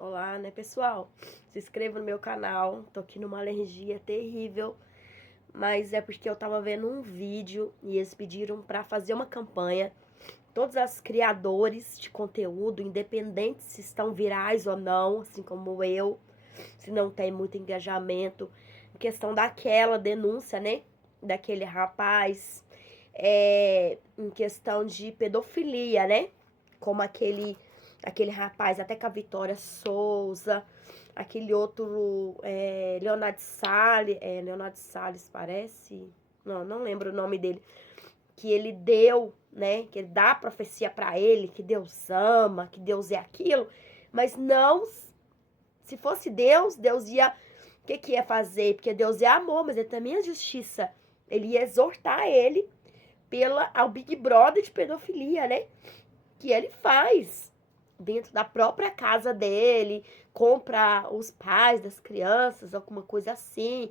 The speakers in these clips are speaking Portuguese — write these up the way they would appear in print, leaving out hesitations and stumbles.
Olá, né, pessoal? Se inscreva no meu canal. Tô aqui numa alergia terrível, mas é porque eu tava vendo um vídeo e eles pediram pra fazer uma campanha. Todos os criadores de conteúdo, independente se estão virais ou não, assim como eu, se não tem muito engajamento, em questão daquela denúncia, né, daquele rapaz, em questão de pedofilia, né, como aquele rapaz, até com a Vitória Souza, aquele outro, Leonardo Salles parece, não lembro o nome dele, que ele deu, né, que ele dá a profecia para ele, que Deus ama, que Deus é aquilo, mas não, se fosse Deus, Deus ia, o que ia fazer? Porque Deus é amor, mas ele também é justiça. Ele ia exortar ele ao Big Brother de pedofilia, né? Que ele faz dentro da própria casa dele, compra os pais das crianças, alguma coisa assim.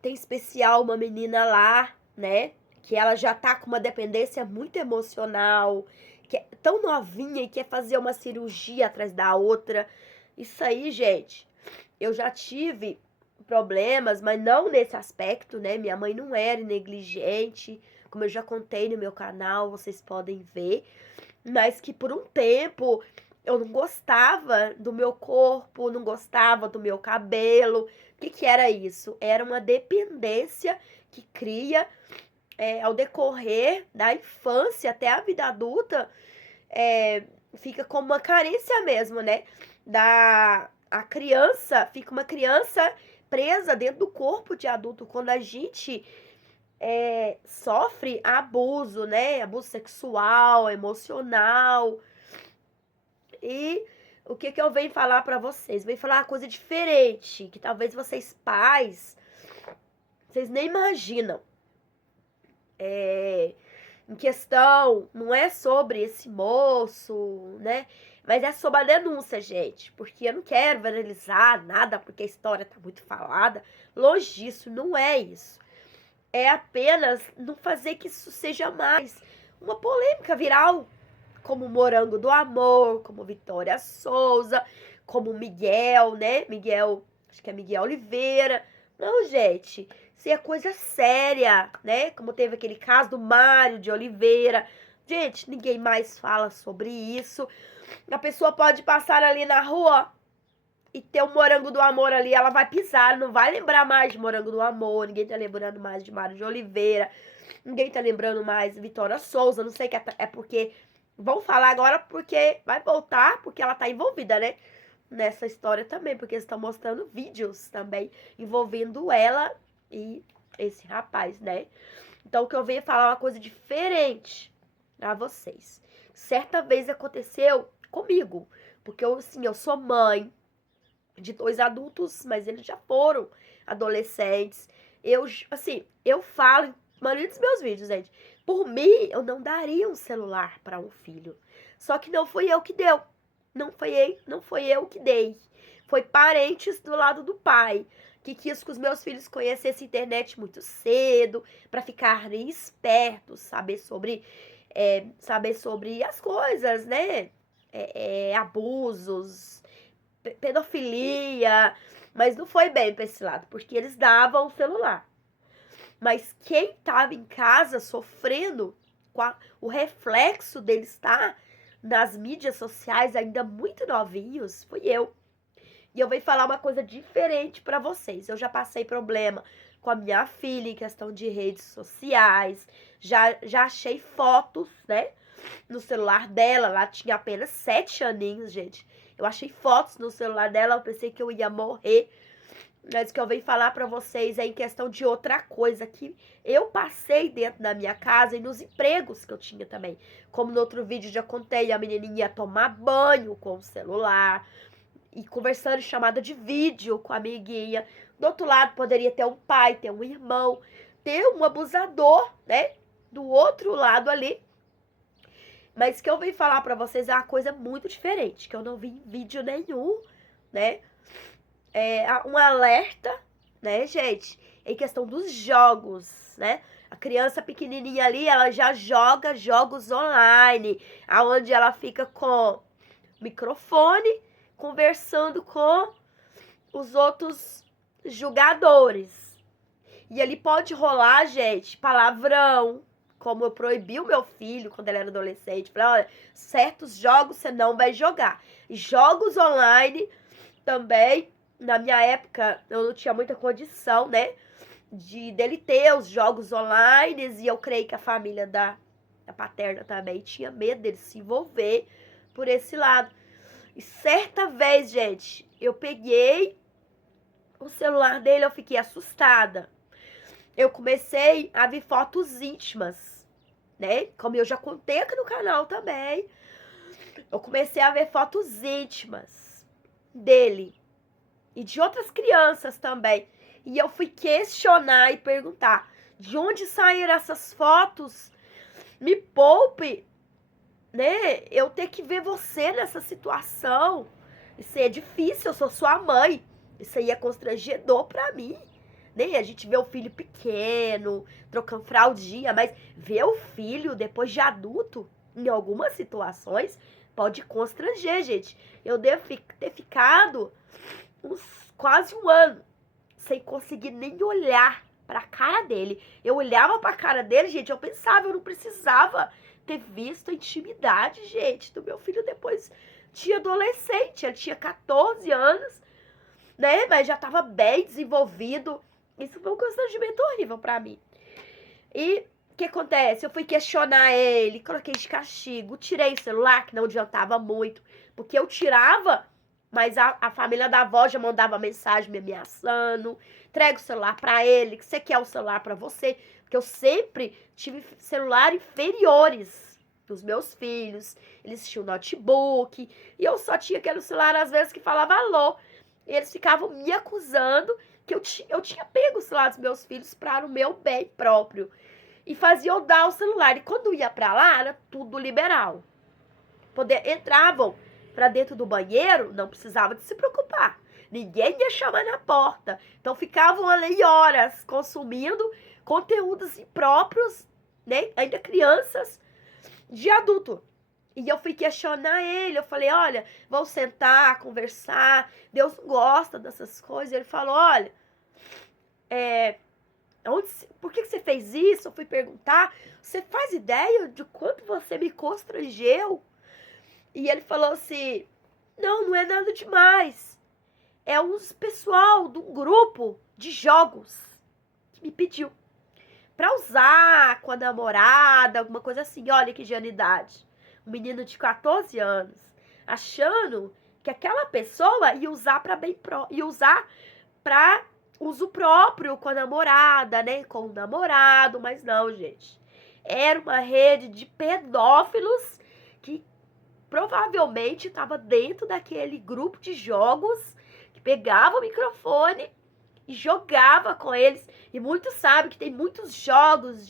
Tem especial uma menina lá, né? Que ela já tá com uma dependência muito emocional, que é tão novinha e quer fazer uma cirurgia atrás da outra. Isso aí, gente, eu já tive problemas, mas não nesse aspecto, né? Minha mãe não era negligente, como eu já contei no meu canal, vocês podem ver, mas que por um tempo eu não gostava do meu corpo, não gostava do meu cabelo. O que era isso? Era uma dependência que cria ao decorrer da infância até a vida adulta, fica como uma carência mesmo, né? A criança, fica uma criança presa dentro do corpo de adulto quando a gente sofre abuso, né? Abuso sexual, emocional. E o que eu venho falar pra vocês? Venho falar uma coisa diferente, que talvez vocês pais, vocês nem imaginam. Em questão, não é sobre esse moço, né? Mas é sobre a denúncia, gente. Porque eu não quero viralizar nada, porque a história tá muito falada. Longe disso, não é isso. É apenas não fazer que isso seja mais uma polêmica viral, como Morango do Amor, como Vitória Souza, como Miguel, né? Miguel, acho que é Miguel Oliveira. Não, gente, isso é coisa séria, né? Como teve aquele caso do Mário de Oliveira. Gente, ninguém mais fala sobre isso. A pessoa pode passar ali na rua e ter o Morango do Amor ali, ela vai pisar, não vai lembrar mais de Morango do Amor, ninguém tá lembrando mais de Mário de Oliveira, ninguém tá lembrando mais de Vitória Souza, não sei que é porque vão falar agora porque vai voltar, porque ela tá envolvida, né? Nessa história também, porque eles estão mostrando vídeos também envolvendo ela e esse rapaz, né? Então, o que eu venho falar é uma coisa diferente pra vocês. Certa vez aconteceu comigo, porque eu, assim, eu sou mãe de 2 adultos, mas eles já foram adolescentes. Eu, assim, eu falo em maioria dos meus vídeos, gente. Por mim, eu não daria um celular para um filho. Só que não fui eu que deu. Não foi eu que dei. Foi parentes do lado do pai que quis que os meus filhos conhecessem a internet muito cedo, para ficarem espertos, saber sobre as coisas, né? Abusos, pedofilia, mas não foi bem para esse lado, porque eles davam o celular. Mas quem estava em casa sofrendo o reflexo deles estar nas mídias sociais ainda muito novinhos, fui eu. E eu venho falar uma coisa diferente para vocês. Eu já passei problema com a minha filha em questão de redes sociais. Já achei fotos, né? No celular dela. Ela tinha apenas 7 aninhos, gente. Eu achei fotos no celular dela. Eu pensei que eu ia morrer. Mas o que eu venho falar para vocês é em questão de outra coisa que eu passei dentro da minha casa e nos empregos que eu tinha também. Como no outro vídeo já contei, a menininha ia tomar banho com o celular e conversando em chamada de vídeo com a amiguinha. Do outro lado poderia ter um pai, ter um irmão, ter um abusador, né? Do outro lado ali. Mas o que eu venho falar pra vocês é uma coisa muito diferente, que eu não vi em vídeo nenhum, né? Um alerta, né, gente? Em questão dos jogos, né? A criança pequenininha ali, ela já joga jogos online, aonde ela fica com microfone, conversando com os outros jogadores. E ali pode rolar, gente, palavrão, como eu proibi o meu filho quando ele era adolescente. Falei, olha, certos jogos você não vai jogar. E jogos online também, na minha época, eu não tinha muita condição, né? Dele ter os jogos online. E eu creio que a família da paterna também tinha medo dele se envolver por esse lado. E certa vez, gente, eu peguei o celular dele, eu fiquei assustada. Eu comecei a ver fotos íntimas, né? Como eu já contei aqui no canal também. Eu comecei a ver fotos íntimas dele e de outras crianças também. E eu fui questionar e perguntar: de onde saíram essas fotos? Me poupe, né? Eu ter que ver você nessa situação. Isso aí é difícil, eu sou sua mãe. Isso aí é constrangedor pra mim. Né? A gente vê o filho pequeno, trocando fraldinha, mas ver o filho depois de adulto, em algumas situações, pode constranger, gente. Eu devo ter ficado quase um ano sem conseguir nem olhar pra cara dele. Eu olhava pra cara dele, gente, eu pensava, eu não precisava ter visto a intimidade, gente, do meu filho depois de adolescente. Ele tinha 14 anos, né? Mas já tava bem desenvolvido. Isso foi um constrangimento horrível pra mim. E o que acontece? Eu fui questionar ele, coloquei de castigo, tirei o celular, que não adiantava muito, porque eu tirava, mas a família da avó já mandava mensagem me ameaçando. Entrega o celular pra ele, que você quer o celular pra você. Porque eu sempre tive celular inferiores dos meus filhos. Eles tinham notebook, e eu só tinha aquele celular às vezes que falava alô. E eles ficavam me acusando que eu tinha pego o celular dos meus filhos para o meu bem próprio. E fazia eu dar o celular. E quando ia pra lá, era tudo liberal. Entravam pra dentro do banheiro, não precisava de se preocupar. Ninguém ia chamar na porta. Então ficavam ali horas consumindo conteúdos impróprios, né? Ainda crianças, de adulto. E eu fui questionar ele, eu falei, olha, vamos sentar, conversar, Deus não gosta dessas coisas. Ele falou, olha, por que você fez isso? Eu fui perguntar, você faz ideia de quanto você me constrangeu? E ele falou assim, não é nada demais. É uns pessoal de um grupo de jogos que me pediu pra usar com a namorada, alguma coisa assim. Olha que ingenuidade. Um menino de 14 anos, achando que aquela pessoa ia usar ia usar pra uso próprio com a namorada, né? Com o namorado, mas não, gente. Era uma rede de pedófilos que provavelmente estava dentro daquele grupo de jogos que pegava o microfone e jogava com eles. E muitos sabem que tem muitos jogos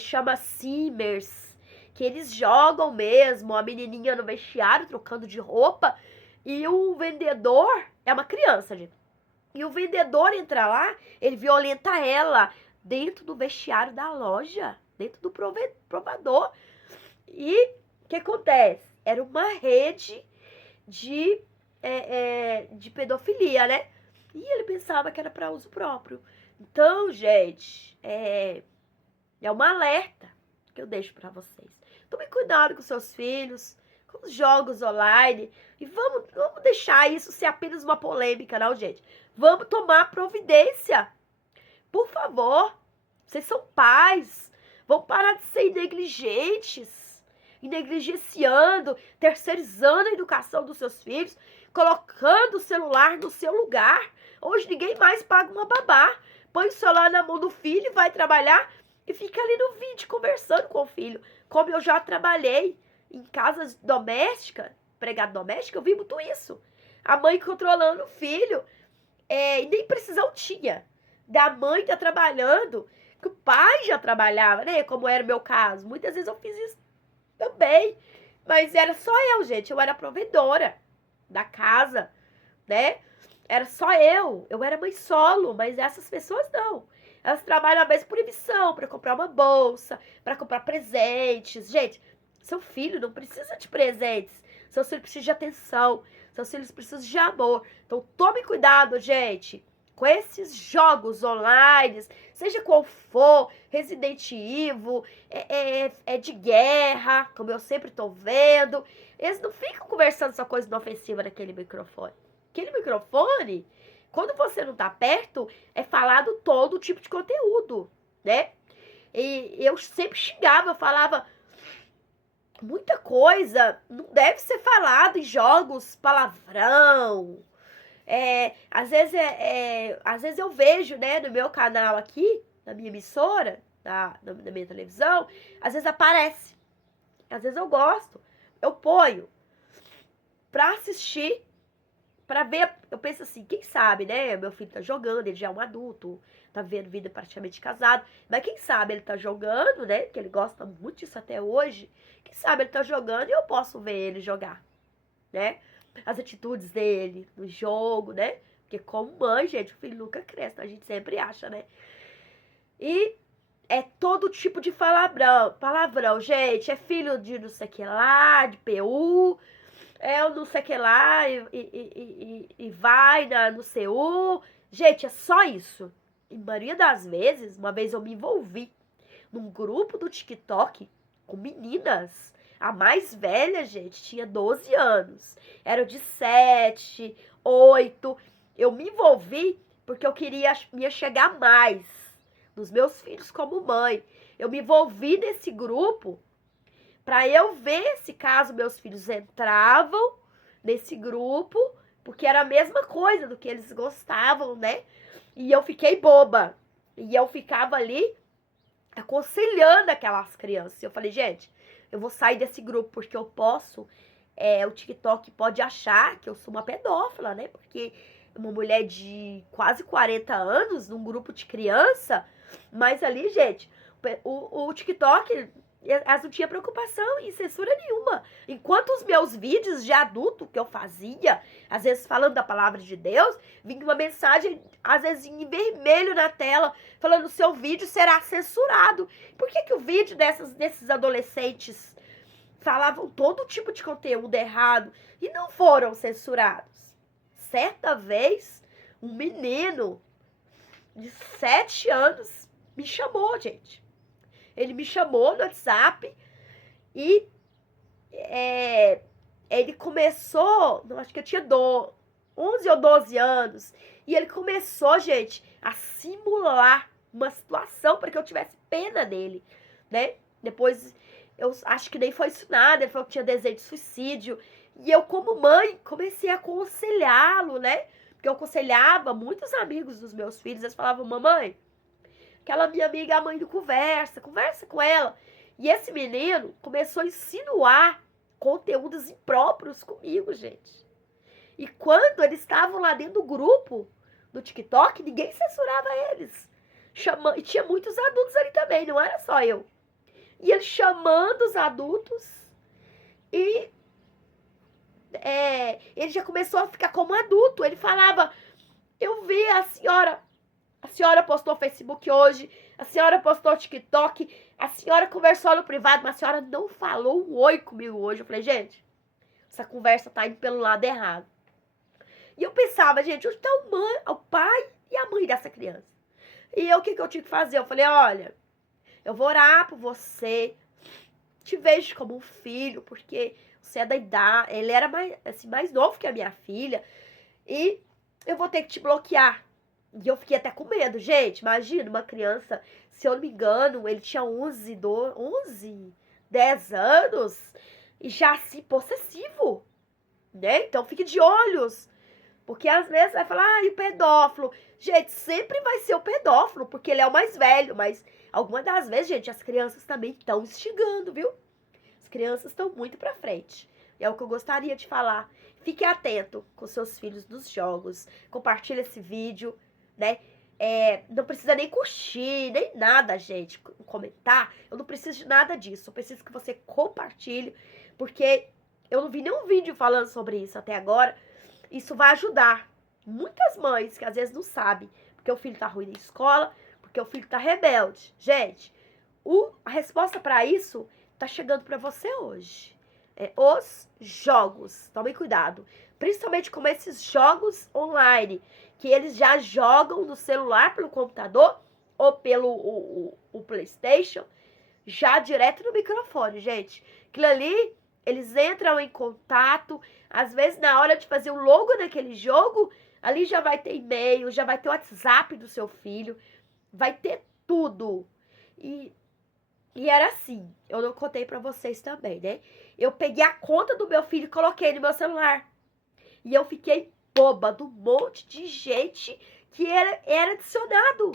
chama Simmers, que eles jogam mesmo, a menininha no vestiário trocando de roupa, e o vendedor é uma criança, gente. E o vendedor entra lá, ele violenta ela dentro do vestiário da loja, dentro do provador. E o que acontece? Era uma rede de pedofilia, né? E ele pensava que era para uso próprio. Então, gente, é um alerta que eu deixo para vocês. Tome cuidado com seus filhos, com os jogos online. E vamos deixar isso ser apenas uma polêmica, não, gente. Vamos tomar providência. Por favor. Vocês são pais. Vão parar de ser negligentes. E negligenciando, terceirizando a educação dos seus filhos, colocando o celular no seu lugar. Hoje ninguém mais paga uma babá. Põe o celular na mão do filho, vai trabalhar e fica ali no vídeo conversando com o filho. Como eu já trabalhei em casas domésticas, empregada doméstica, eu vi muito isso. A mãe controlando o filho, e nem precisão tinha da mãe estar trabalhando, que o pai já trabalhava, né? Como era o meu caso. Muitas vezes eu fiz isso também, mas era só eu, gente. Eu era provedora da casa, né? Era só eu era mãe solo, mas essas pessoas não. Elas trabalham às vezes por emissão, para comprar uma bolsa, para comprar presentes. Gente, seu filho não precisa de presentes. Seus filhos precisam de atenção. Seus filhos precisam de amor. Então tome cuidado, gente, com esses jogos online, seja qual for, Resident Evil, é de guerra, como eu sempre tô vendo. Eles não ficam conversando só coisa inofensiva naquele microfone. Aquele microfone, quando você não tá perto, é falado todo tipo de conteúdo, né? E eu sempre xingava, eu falava, muita coisa não deve ser falado em jogos, palavrão. Às vezes eu vejo, né, no meu canal aqui, na minha emissora, na minha televisão, às vezes aparece. Às vezes eu gosto. Eu ponho pra assistir, pra ver. Eu penso assim, quem sabe, né? Meu filho tá jogando, ele já é um adulto, tá vendo vida praticamente casado. Mas quem sabe ele tá jogando, né? Porque ele gosta muito disso até hoje. Quem sabe ele tá jogando e eu posso ver ele jogar, né? As atitudes dele no jogo, né? Porque como mãe, gente, o filho nunca cresce, a gente sempre acha, né? E é todo tipo de palavrão, gente. É filho de não sei o que lá, de PU, é o não sei o que lá, e vai no CU. Gente, é só isso. E maioria das vezes, uma vez eu me envolvi num grupo do TikTok com meninas. A mais velha, gente, tinha 12 anos. Era de 7, 8. Eu me envolvi porque eu queria me chegar mais nos meus filhos como mãe. Eu me envolvi nesse grupo para eu ver se caso meus filhos entravam nesse grupo, porque era a mesma coisa do que eles gostavam, né? E eu fiquei boba. E eu ficava ali aconselhando aquelas crianças. Eu falei, gente, eu vou sair desse grupo porque eu posso. O TikTok pode achar que eu sou uma pedófila, né? Porque uma mulher de quase 40 anos num grupo de criança. Mas ali, gente, o TikTok, elas não tinham preocupação em censura nenhuma. Enquanto os meus vídeos de adulto que eu fazia, às vezes falando da palavra de Deus, vinha uma mensagem, às vezes em vermelho na tela, falando: seu vídeo será censurado. Por que o vídeo desses adolescentes falavam todo tipo de conteúdo errado e não foram censurados? Certa vez, um menino de 7 anos me chamou, gente. Ele me chamou no WhatsApp e ele começou, não, acho que eu tinha 11 ou 12 anos, e ele começou, gente, a simular uma situação para que eu tivesse pena dele, né? Depois, eu acho que nem foi isso nada, ele falou que tinha desejo de suicídio, e eu, como mãe, comecei a aconselhá-lo, né? Porque eu aconselhava muitos amigos dos meus filhos, eles falavam: mamãe, aquela minha amiga é a mãe do conversa com ela. E esse menino começou a insinuar conteúdos impróprios comigo, gente. E quando eles estavam lá dentro do grupo do TikTok, ninguém censurava eles. E tinha muitos adultos ali também, não era só eu. E ele chamando os adultos e ele já começou a ficar como adulto. Ele falava: eu vi a senhora postou no Facebook hoje, a senhora postou no TikTok, a senhora conversou no privado, mas a senhora não falou um oi comigo hoje. Eu falei: gente, essa conversa tá indo pelo lado errado. E eu pensava: gente, onde tá o pai e a mãe dessa criança? E eu, o que eu tinha que fazer? Eu falei: olha, eu vou orar por você, te vejo como um filho, porque você é da idade, ele era mais novo que a minha filha, e eu vou ter que te bloquear. E eu fiquei até com medo, gente. Imagina uma criança, se eu não me engano, ele tinha 11, 10 anos e já assim, possessivo, né? Então fique de olhos, porque às vezes vai falar: e o pedófilo? Gente, sempre vai ser o pedófilo, porque ele é o mais velho, mas algumas das vezes, gente, as crianças também estão instigando, viu? As crianças estão muito pra frente. E é o que eu gostaria de falar. Fique atento com seus filhos nos jogos. Compartilhe esse vídeo, né? Não precisa nem curtir, nem nada, gente, comentar. Eu não preciso de nada disso. Eu preciso que você compartilhe, porque eu não vi nenhum vídeo falando sobre isso até agora. Isso vai ajudar muitas mães que às vezes não sabem porque o filho tá ruim na escola, porque o filho tá rebelde. Gente, a resposta para isso tá chegando para você hoje. Os jogos, tomem cuidado. Principalmente com esses jogos online, que eles já jogam no celular, pelo computador, ou pelo o PlayStation, já direto no microfone, gente. Aquilo ali, eles entram em contato, às vezes na hora de fazer o logo naquele jogo, ali já vai ter e-mail, já vai ter o WhatsApp do seu filho, vai ter tudo. E era assim, eu não contei pra vocês também, né? Eu peguei a conta do meu filho e coloquei no meu celular. E eu fiquei boba do monte de gente que era adicionado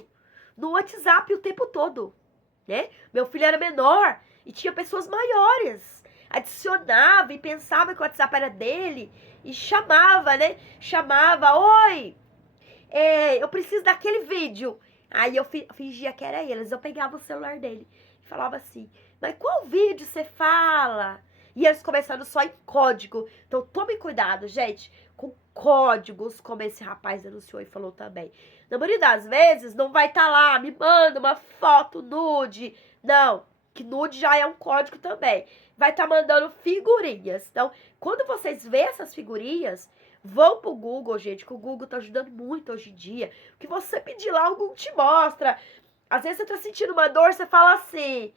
no WhatsApp o tempo todo, né? Meu filho era menor e tinha pessoas maiores. Adicionava e pensava que o WhatsApp era dele e chamava, né? Chamava, oi, eu preciso daquele vídeo. Aí eu fingia que era eles. Eu pegava o celular dele e falava assim, mas qual vídeo você fala? E eles começando só em código. Então tome cuidado, gente, com códigos, como esse rapaz denunciou e falou também. Na maioria das vezes não vai estar lá, me manda uma foto nude. Não, que nude já é um código também. Vai estar mandando figurinhas. Então, quando vocês vê essas figurinhas, vão pro Google, gente, que o Google tá ajudando muito hoje em dia. O que você pedir lá, o Google te mostra. Às vezes você tá sentindo uma dor, você fala assim,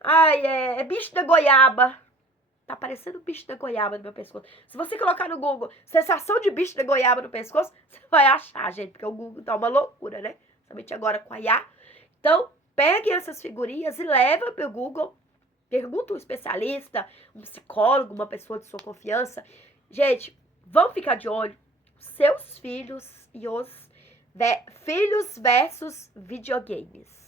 ai, é bicho da goiaba. Tá parecendo bicho da goiaba no meu pescoço. Se você colocar no Google sensação de bicho da goiaba no pescoço, você vai achar, gente, porque o Google tá uma loucura, né? Somente agora com a IA. Então, pegue essas figurinhas e leva pro Google. Pergunta um especialista, um psicólogo, uma pessoa de sua confiança. Gente, vão ficar de olho. Seus filhos e os filhos versus videogames.